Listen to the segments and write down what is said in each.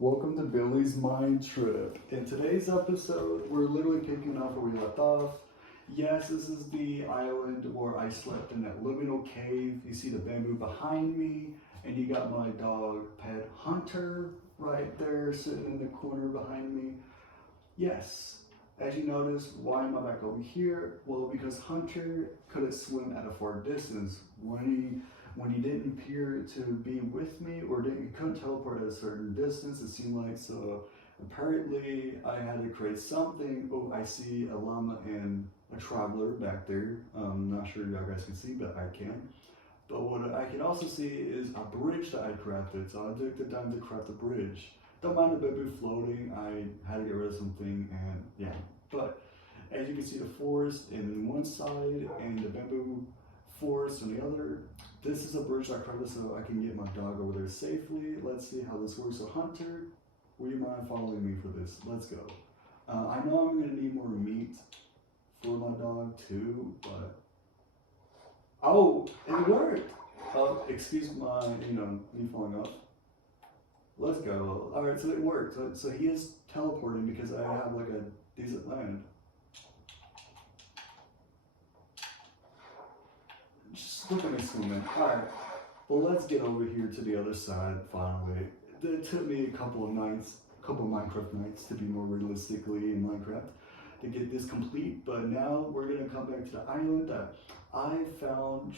Welcome to Billy's Mind Trip. In today's episode, we're literally picking up where we left off. Yes, this is the island where I slept in that liminal cave. You see the bamboo behind me, and you got my dog, Pet Hunter, right there sitting in the corner behind me. Yes, as you notice, why am I back over here? Well, because Hunter couldn't swim at a far distance. When he didn't appear to be with me or he couldn't teleport at a certain distance, it seemed like. So apparently I had to create something. Oh, I see a llama and a traveler back there. I'm not sure you guys can see, but I can. But what I can also see is a bridge that I crafted. So I took the time to craft the bridge. Don't mind the bamboo floating. I had to get rid of something, and yeah. But as you can see, the forest in one side and the bamboo forest on the other. This is a bridge I crafted so I can get my dog over there safely. Let's see how this works. So Hunter, would you mind following me for this? Let's go. I know I'm gonna need more meat for my dog too, but oh, it worked. Excuse my, me falling off. Let's go. All right, so it worked. So he is teleporting because I have like a decent land. Just look at me swimming. Alright, well let's get over here to the other side finally. It took me a couple of nights, a couple of Minecraft nights to be more realistically in Minecraft to get this complete, but now we're gonna come back to the island that I found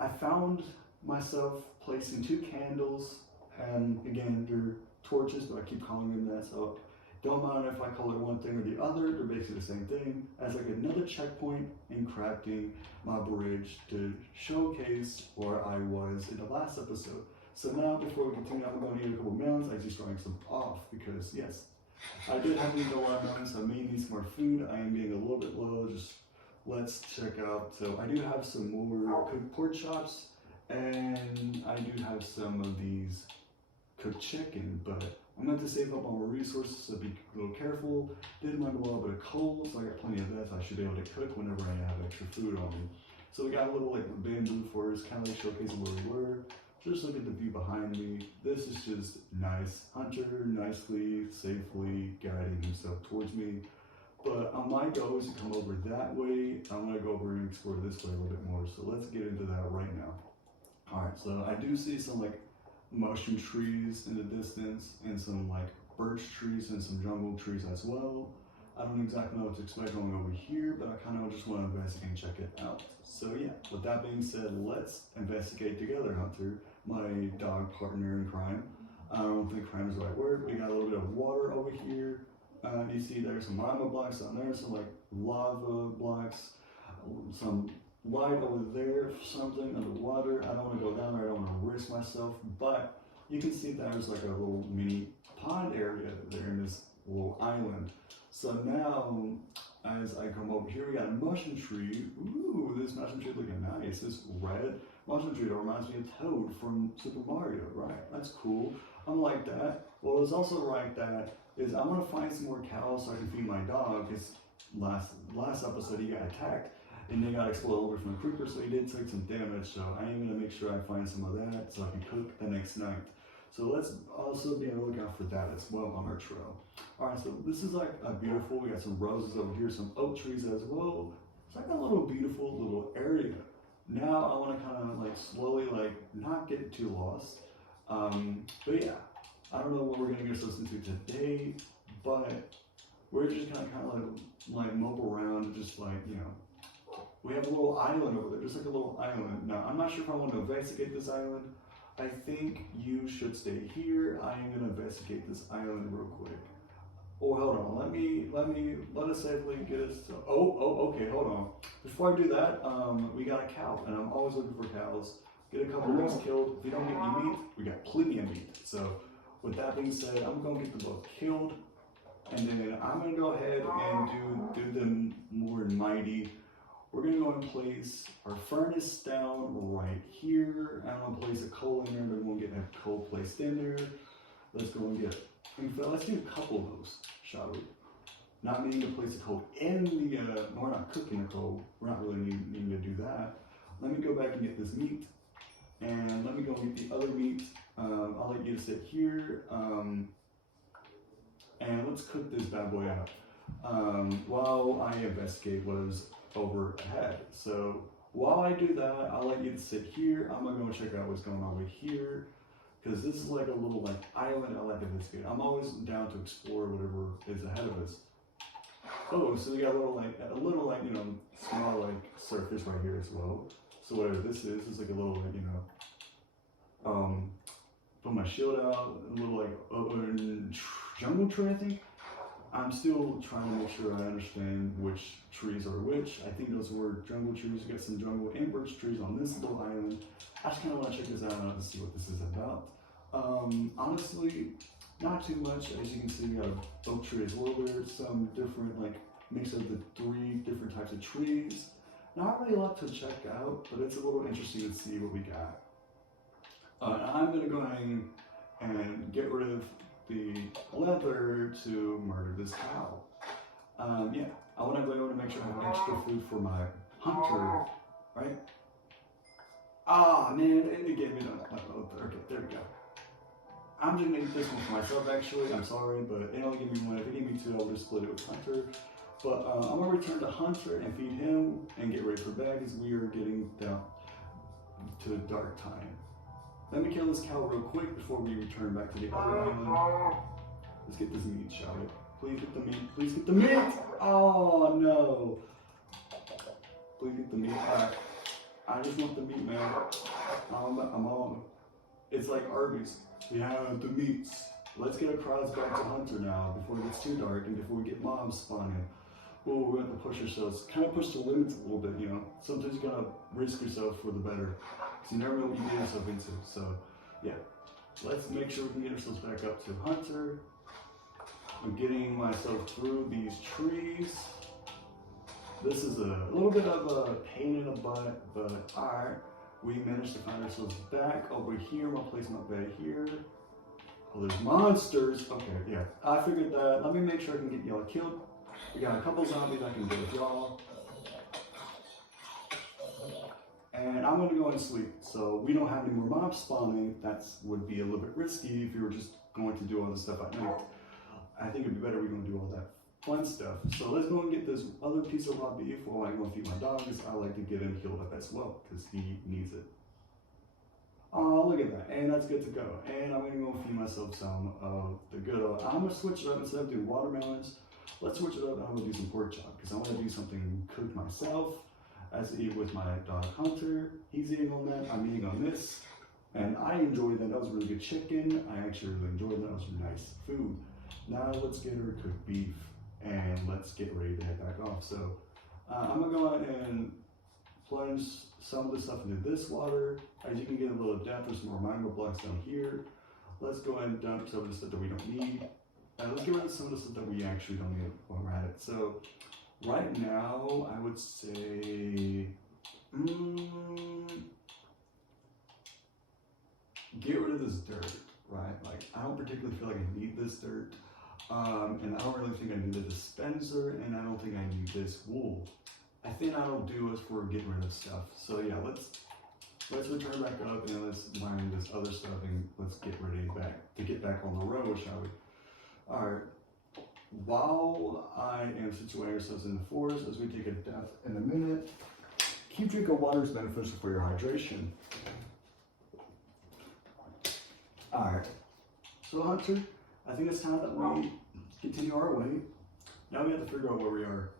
I found myself placing 2 candles, and again, they're torches, but I keep calling them that, so don't mind if I call it one thing or the other, they're basically the same thing, as like another checkpoint in crafting my bridge to showcase where I was in the last episode. So now, before we continue, I'm going to need a couple melons. I just starting some off because, yes, I did have to eat a lot of melons, so I may need some more food. I am getting a little bit low, just let's check out. So I do have some more cooked pork chops, and I do have some of these cooked chicken, but I'm going to save up on my resources, so be a little careful. Didn't mind a little bit of coal, so I got plenty of that, so I should be able to cook whenever I have extra food on me. So we got a little like bamboo forest, kind of like showcasing where we were. Just look at the view behind me. This is just nice. Hunter nicely, safely guiding himself towards me. But my goal is to come over that way. I want to go over and explore this way a little bit more. So let's get into that right now. All right, so I do see some like mushroom trees in the distance and some like birch trees and some jungle trees as well. I don't exactly know what to expect going over here, but I kind of just want to investigate and check it out. So yeah, with that being said, let's investigate together, Hunter, my dog partner in crime. I don't think crime is the right word. We got a little bit of water over here. You see there's some lava blocks down there, some like lava blocks, some light over there, something underwater. I don't want to go down there, I don't want to risk myself, but you can see there's like a little mini pond area there in this little island. So now, as I come over here, we got a mushroom tree. Ooh, this mushroom tree looking nice. This red mushroom tree that reminds me of Toad from Super Mario, right? That's cool. I'm like that. Well, it's also like that is I'm gonna find some more cows so I can feed my dog, because last episode he got attacked and they got exploded over from the creeper, so he did take some damage. So I am gonna make sure I find some of that so I can cook the next night. So let's also be on the lookout for that as well on our trail. All right, so this is like a beautiful, we got some roses over here, some oak trees as well. It's like a little beautiful little area. Now I want to kind of like slowly like not get too lost. But yeah, I don't know what we're gonna get ourselves into today, but we're just gonna kind of like mope around, just like, we have a little island over there, just like a little island. Now, I'm not sure if I want to investigate this island. I think you should stay here. I am going to investigate this island real quick. Oh, hold on. Let us safely get us. Okay, hold on. Before I do that, we got a cow, and I'm always looking for cows. Get a couple of these killed. If you don't get any meat, we got plenty of meat. So, with that being said, I'm going to get them both killed, and then I'm going to go ahead and do them more mighty. We're going to go and place our furnace down right here. I'm going to place a coal in there. Then we'll get a coal placed in there. Let's go and get, let's do a couple of those, shall we? Not needing to place a coal in the, we're not cooking the coal. We're not really needing to do that. Let me go back and get this meat. And let me go and get the other meat I'll let you sit here, and let's cook this bad boy out while I investigate what is overhead. So while I do that, I'll let you sit here. I'm gonna go check out what's going on over here, because this is like a little like island I like to investigate. I'm always down to explore whatever is ahead of us. Oh, so we got a little like you know, small like surface right here as well. So whatever this is like a little like, you know, put my shield out, a little like jungle tree, I think. I'm still trying to make sure I understand which trees are which. I think those were jungle trees. We got some jungle and birch trees on this little island. I just kind of want to check this out and see what this is about. Honestly, not too much. As you can see, we got an oak tree as well. There's some different like mix of the 3 different types of trees. Not really a lot to check out, but it's a little interesting to see what we got. I'm gonna go ahead and get rid of the leather to murder this cow. Yeah, I want to be able to make sure I have extra food for my hunter, right? Ah, man, it gave me the, okay, there we go. I'm just gonna eat this one for myself, actually. I'm sorry, but it only gave me 1. If it gave me 2, I'll just split it with Hunter. But I'm gonna return to Hunter and feed him and get ready for bed, because we are getting down to the dark time. Let me kill this cow real quick before we return back to the other island. Let's get this meat, shall we? Please get the meat. Please get the meat! Oh, no. Please get the meat. Alright. I just want the meat, man. I'm on. It's like Arby's. We have the meats. Let's get across back to Hunter now before it gets too dark and before we get mobs spawning. Oh, we're going to push ourselves. Kind of push the limits a little bit, you know. Sometimes you got to risk yourself for the better. Because you never know what you get yourself into. So, yeah. Let's make sure we can get ourselves back up to Hunter. I'm getting myself through these trees. This is a little bit of a pain in the butt, but alright. We managed to find ourselves back over here. I'm going to place my bed here. Oh, there's monsters. Okay, yeah. I figured that. Let me make sure I can get y'all killed. We got a couple zombies I can do with y'all. And I'm going to go and sleep. So we don't have any more mobs spawning. That would be a little bit risky if you were just going to do all this stuff at night. I think it'd be better we're going to do all that fun stuff. So let's go and get this other piece of raw beef while I go feed my dog, because I like to get him healed up as well, because he needs it. Oh, look at that. And that's good to go. And I'm going to go feed myself some of the good old. I'm going to switch it up. Instead of doing watermelons, let's switch it up and I'm going to do some pork chop, because I want to do something cooked myself as I eat with my dog Hunter. He's eating on that. I'm eating on this. And I enjoyed that. That was really good chicken. I actually really enjoyed that. That was really nice food. Now let's get our cooked beef and let's get ready to head back off. So I'm going to go ahead and plunge some of the stuff into this water. As you can get a little depth, there's some more mango blocks down here. Let's go ahead and dump some of the stuff that we don't need. Let's get rid of some of the stuff that we actually don't need while we're at it. So right now, I would say, get rid of this dirt, right? Like, I don't particularly feel like I need this dirt. And I don't really think I need a dispenser, and I don't think I need this wool. I think that'll do us for getting rid of stuff. So yeah, let's return back up and let's mine this other stuff and let's get ready to get back on the road, shall we? Alright. While I am situating ourselves in the forest, as we take a death in a minute, keep drinking water is beneficial for your hydration. Alright. So Hunter, I think it's time that we continue our way. Now we have to figure out where we are.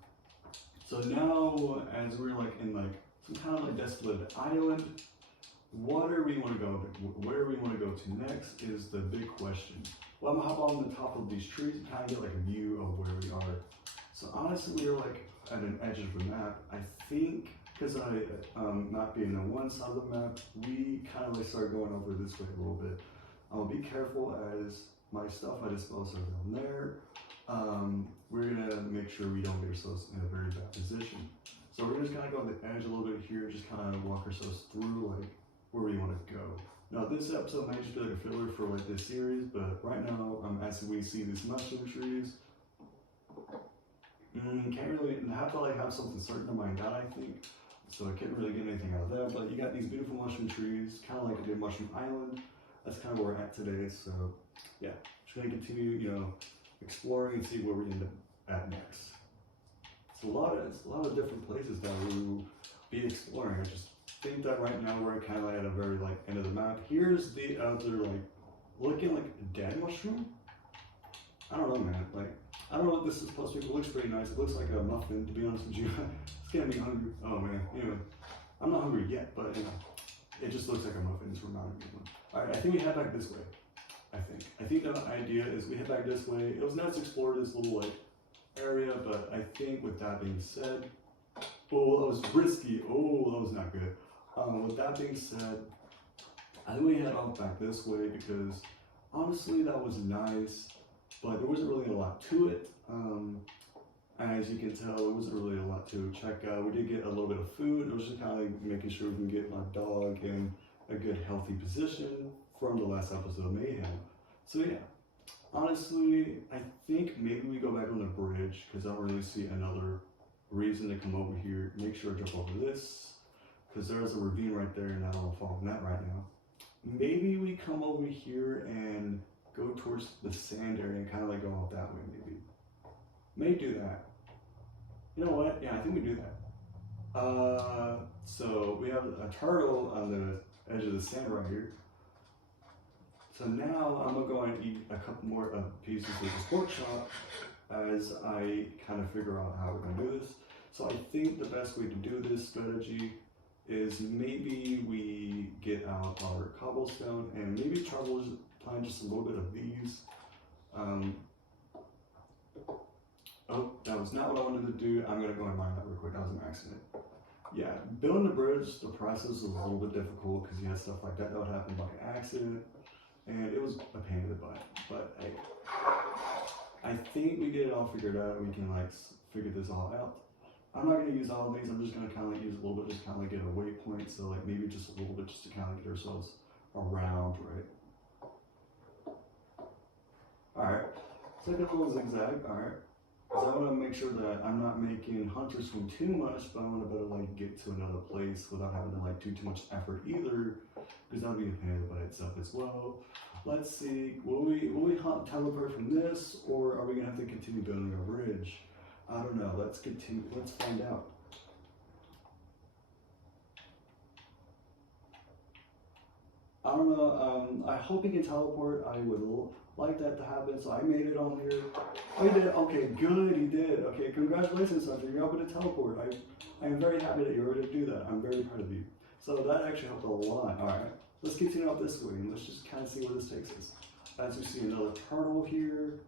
So now, as we're like in like some kind of like desolate island, what do we want to go? Where do we want to go to next is the big question. Well, I'm gonna hop on the top of these trees and kind of get like a view of where we are. So honestly, we're like at an edge of the map. I think because I not being on one side of the map, we kind of like start going over this way a little bit. I'll be careful as my stuff I dispose of down there. We're gonna make sure we don't get ourselves in a very bad position. So we're just gonna go on the edge a little bit here, just kind of walk ourselves through like where we want to go. Now this episode might just be like a filler for like this series, but right now, as we see these mushroom trees, can't really have to like have something certain in my gut, I think. So I can't really get anything out of that. But you got these beautiful mushroom trees, kind of like a big mushroom island. that's kind of where we're at today. So yeah, just gonna continue, you know, exploring and see where we end up at next. It's a lot of different places that we'll be exploring. I just think that right now we're kind of at a very like end of the map. Here's the other like looking like a dead mushroom. I don't know, man. Like, I don't know what this is supposed to be. It looks pretty nice. It looks like a muffin, to be honest with you. It's getting me hungry. Oh man. Anyway, I'm not hungry yet, but you know, it just looks like a muffin. It's reminding me of one. All right, I think we head back this way. I think the idea is we head back this way. It was nice to explore this little like area, but I think with that being said, oh, that was risky. Oh, that was not good. With that being said, I think we head off back this way because honestly, that was nice, but there wasn't really a lot to it. As you can tell, there wasn't really a lot to check out. We did get a little bit of food. It was just kind of like making sure we can get my dog in a good, healthy position from the last episode of Mayhem. So yeah, honestly, I think maybe we go back on the bridge because I don't really see another reason to come over here. Make sure I jump over this because there's a ravine right there and I don't want to fall in that right now. Maybe we come over here and go towards the sand area and kind of like go out that way maybe. May do that. You know what? Yeah, I think we do that. So we have a turtle on the edge of the sand right here. So now I'm gonna go and eat a couple more pieces of this pork chop as I kind of figure out how we're gonna do this. So I think the best way to do this strategy is maybe we get out our cobblestone and maybe plant just a little bit of these. Oh, that was not what I wanted to do. I'm gonna go and mine that real quick. That was an accident. Yeah, building the bridge, the process was a little bit difficult because you had stuff like that would happen by accident. And it was a pain in the butt, but hey, I think we get it all figured out and we can like figure this all out. I'm not gonna use all of these, I'm just gonna kind of like use a little bit, just kind of like get a waypoint, so like maybe just a little bit just to kind of get ourselves around, right? Alright, so I got a little zigzag, alright. So I want to make sure that I'm not making Hunter swim too much, but I want to better like get to another place without having to like do too much effort either, because that'll be a pain by itself as well. Let's see, will we teleport from this, or are we gonna have to continue building a bridge? I don't know. Let's continue. Let's find out. I don't know. I hope he can teleport. I would like that to happen. So I made it on here. Oh, he did. Okay, good. He did. Okay, congratulations, Hunter. You're able to teleport. I am very happy that you're able to do that. I'm very proud of you. So that actually helped a lot. All right, let's continue out this way and let's just kind of see where this takes us. As we see another turtle here.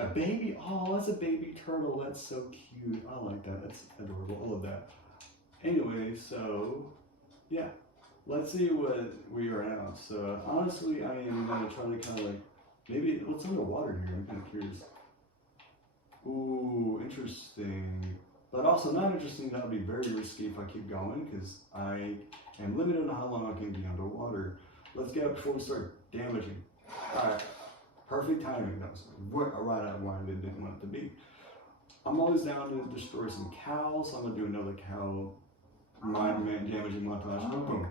A baby. Oh, that's a baby turtle. That's so cute. I like that. That's adorable. I love that. Anyway, so yeah. Let's see what we are now. So honestly, I am gonna try to kind of like, maybe what's underwater here? I'm kind of curious. Ooh, interesting. But also not interesting. That would be very risky if I keep going because I am limited on how long I can be underwater. Let's get up before we start damaging. All right, perfect timing. That was right out where I didn't want it to be. I'm always down to destroy some cows. So I'm gonna do another cow damaging montage. Boom.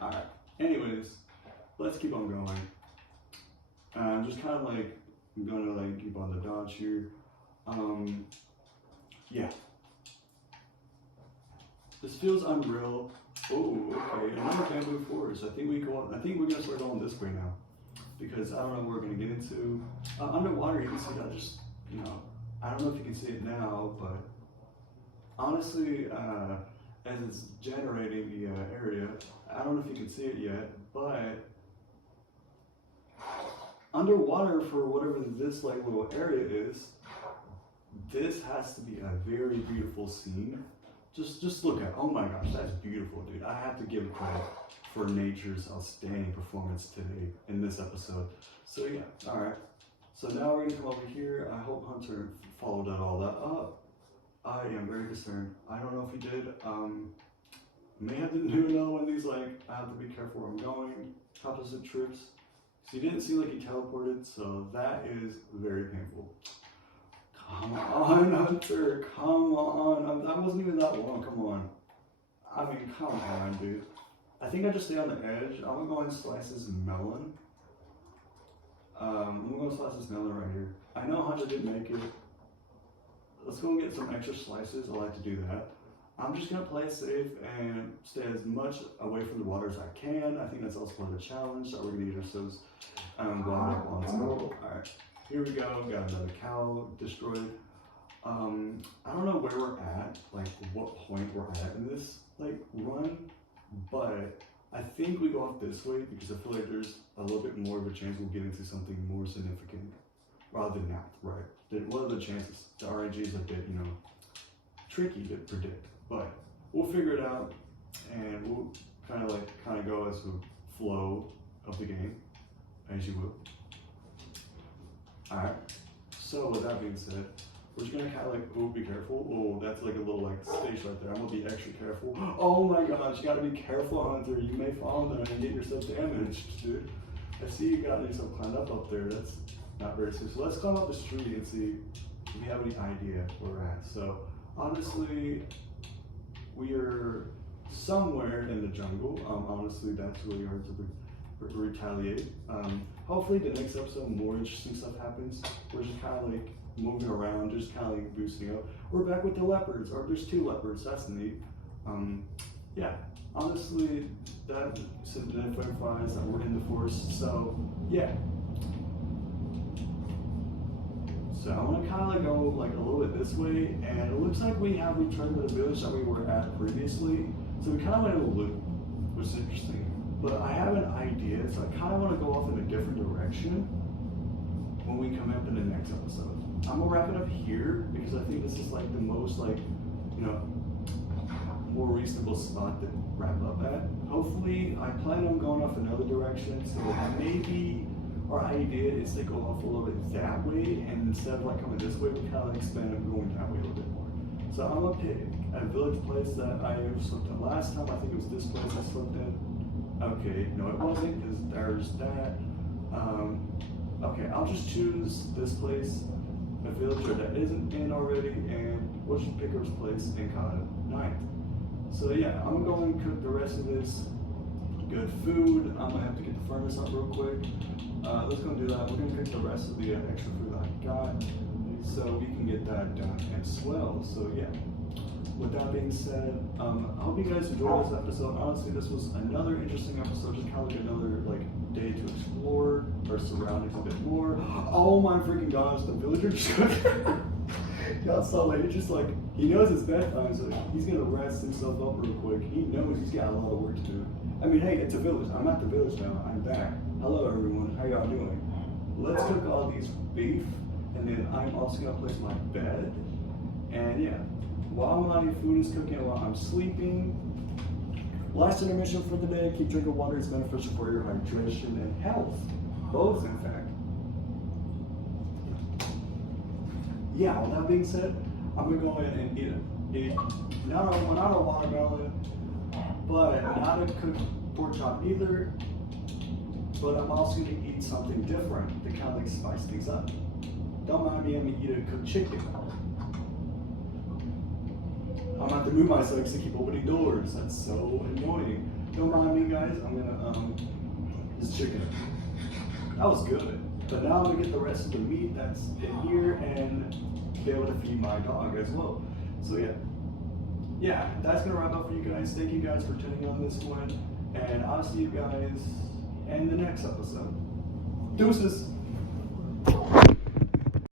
Alright, anyways, let's keep on going. I'm just kind of like, I'm gonna like keep on the dodge here. Yeah. This feels unreal. Oh, okay, another bamboo forest. I think we're gonna start going this way now. Because I don't know what we're gonna get into. Underwater, you can see that just, you know, I don't know if you can see it now, but honestly, as it's generating the area, I don't know if you can see it yet, but underwater for whatever this like little area is, this has to be a very beautiful scene. Just look at, oh my gosh, that's beautiful, dude. I have to give credit for nature's outstanding performance today in this episode. So yeah, all right. So now we're gonna come over here. I hope Hunter followed all that up. I am very concerned. I don't know if he did. May have to do another one of these, like, I have to be careful where I'm going. Opposite trips. So he didn't seem like he teleported, so that is very painful. Come on, Hunter, come on. That wasn't even that long, come on. I mean, come on, dude. I think I just stay on the edge. I'm gonna go and slice this melon. I'm gonna go slice this melon right here. I know Hunter didn't make it. Let's go and get some extra slices. I like to do that. I'm just gonna play it safe and stay as much away from the water as I can. I think that's also part of the challenge. So we're gonna eat ourselves guacamole. All right, here we go. Got another cow destroyed. I don't know where we're at, like what point we're at in this like run, but I think we go off this way because I feel like there's a little bit more of a chance we'll get into something more significant rather than that, right? What are the chances? The RNG is a bit, tricky to predict, but we'll figure it out and we'll kind of go as the flow of the game, as you will. All right. So with that being said, we're just gonna kind of like, oh, be careful. Oh, that's like a little like space right there. I'm gonna be extra careful. Oh my gosh, you gotta be careful, Hunter. You may fall in there and get yourself damaged, dude. I see you got yourself climbed up there. That's not very safe. So let's climb up this tree and see if we have any idea where we're at. So honestly, we are somewhere in the jungle. Honestly, that's really hard to retaliate. Hopefully the next episode more interesting stuff happens. We're just kind of like moving around, just kind of like boosting up. We're back with the leopards, or there's 2 leopards, that's neat. Yeah, honestly, that signifies that we're in the forest, so yeah. So I'm gonna kind of like go like a little bit this way, and it looks like we have returned to the village that we were at previously. So we kind of went in a loop, which is interesting. But I have an idea, so I kind of want to go off in a different direction when we come up in the next episode. I'm gonna wrap it up here because I think this is like the most like, more reasonable spot to wrap up at. Hopefully, I plan on going off another direction, so maybe our idea is to go off a little bit that way, and instead of like coming this way, we kind of expand and going that way a little bit more. So I'm gonna pick a village place that I slept in last time. I think it was this place I slept in. Okay, no it wasn't, because there's that. Okay, I'll just choose this place, a villager that isn't in already, and we'll just pick this place and call it night. So yeah, I'm gonna go and cook the rest of this good food. I'm gonna have to get the furnace up real quick. Let's go and do that. We're gonna cook the rest of the extra food that I got, so we can get that done as well. So yeah. With that being said, I hope you guys enjoyed this episode. Honestly, this was another interesting episode, just kind of like another like day to explore our surroundings a bit more. Oh my freaking gosh, the villager just y'all saw like it's just like he knows it's bedtime, so he's gonna rest himself up real quick. He knows he's got a lot of work to do. I mean, hey, it's a village. I'm at the village now. I'm back. Hello everyone. How y'all doing? Let's cook all these beef, and then I'm also gonna place my bed. And yeah. While my food is cooking, while I'm sleeping. Last intermission for the day, keep drinking water. It's beneficial for your hydration and health. Both, in fact. Yeah, with that being said, I'm going to go ahead and eat it. Not a watermelon, but not a cooked pork chop either. But I'm also going to eat something different to kind of like spice things up. Don't mind me, I'm going to eat a cooked chicken. I'm gonna have to move myself to keep opening doors. That's so annoying. Don't mind me, guys. I'm gonna this chicken. That was good. But now I'm gonna get the rest of the meat that's in here and be able to feed my dog as well. So yeah, that's gonna wrap up for you guys. Thank you guys for tuning on this one, and I'll see you guys in the next episode. Deuces.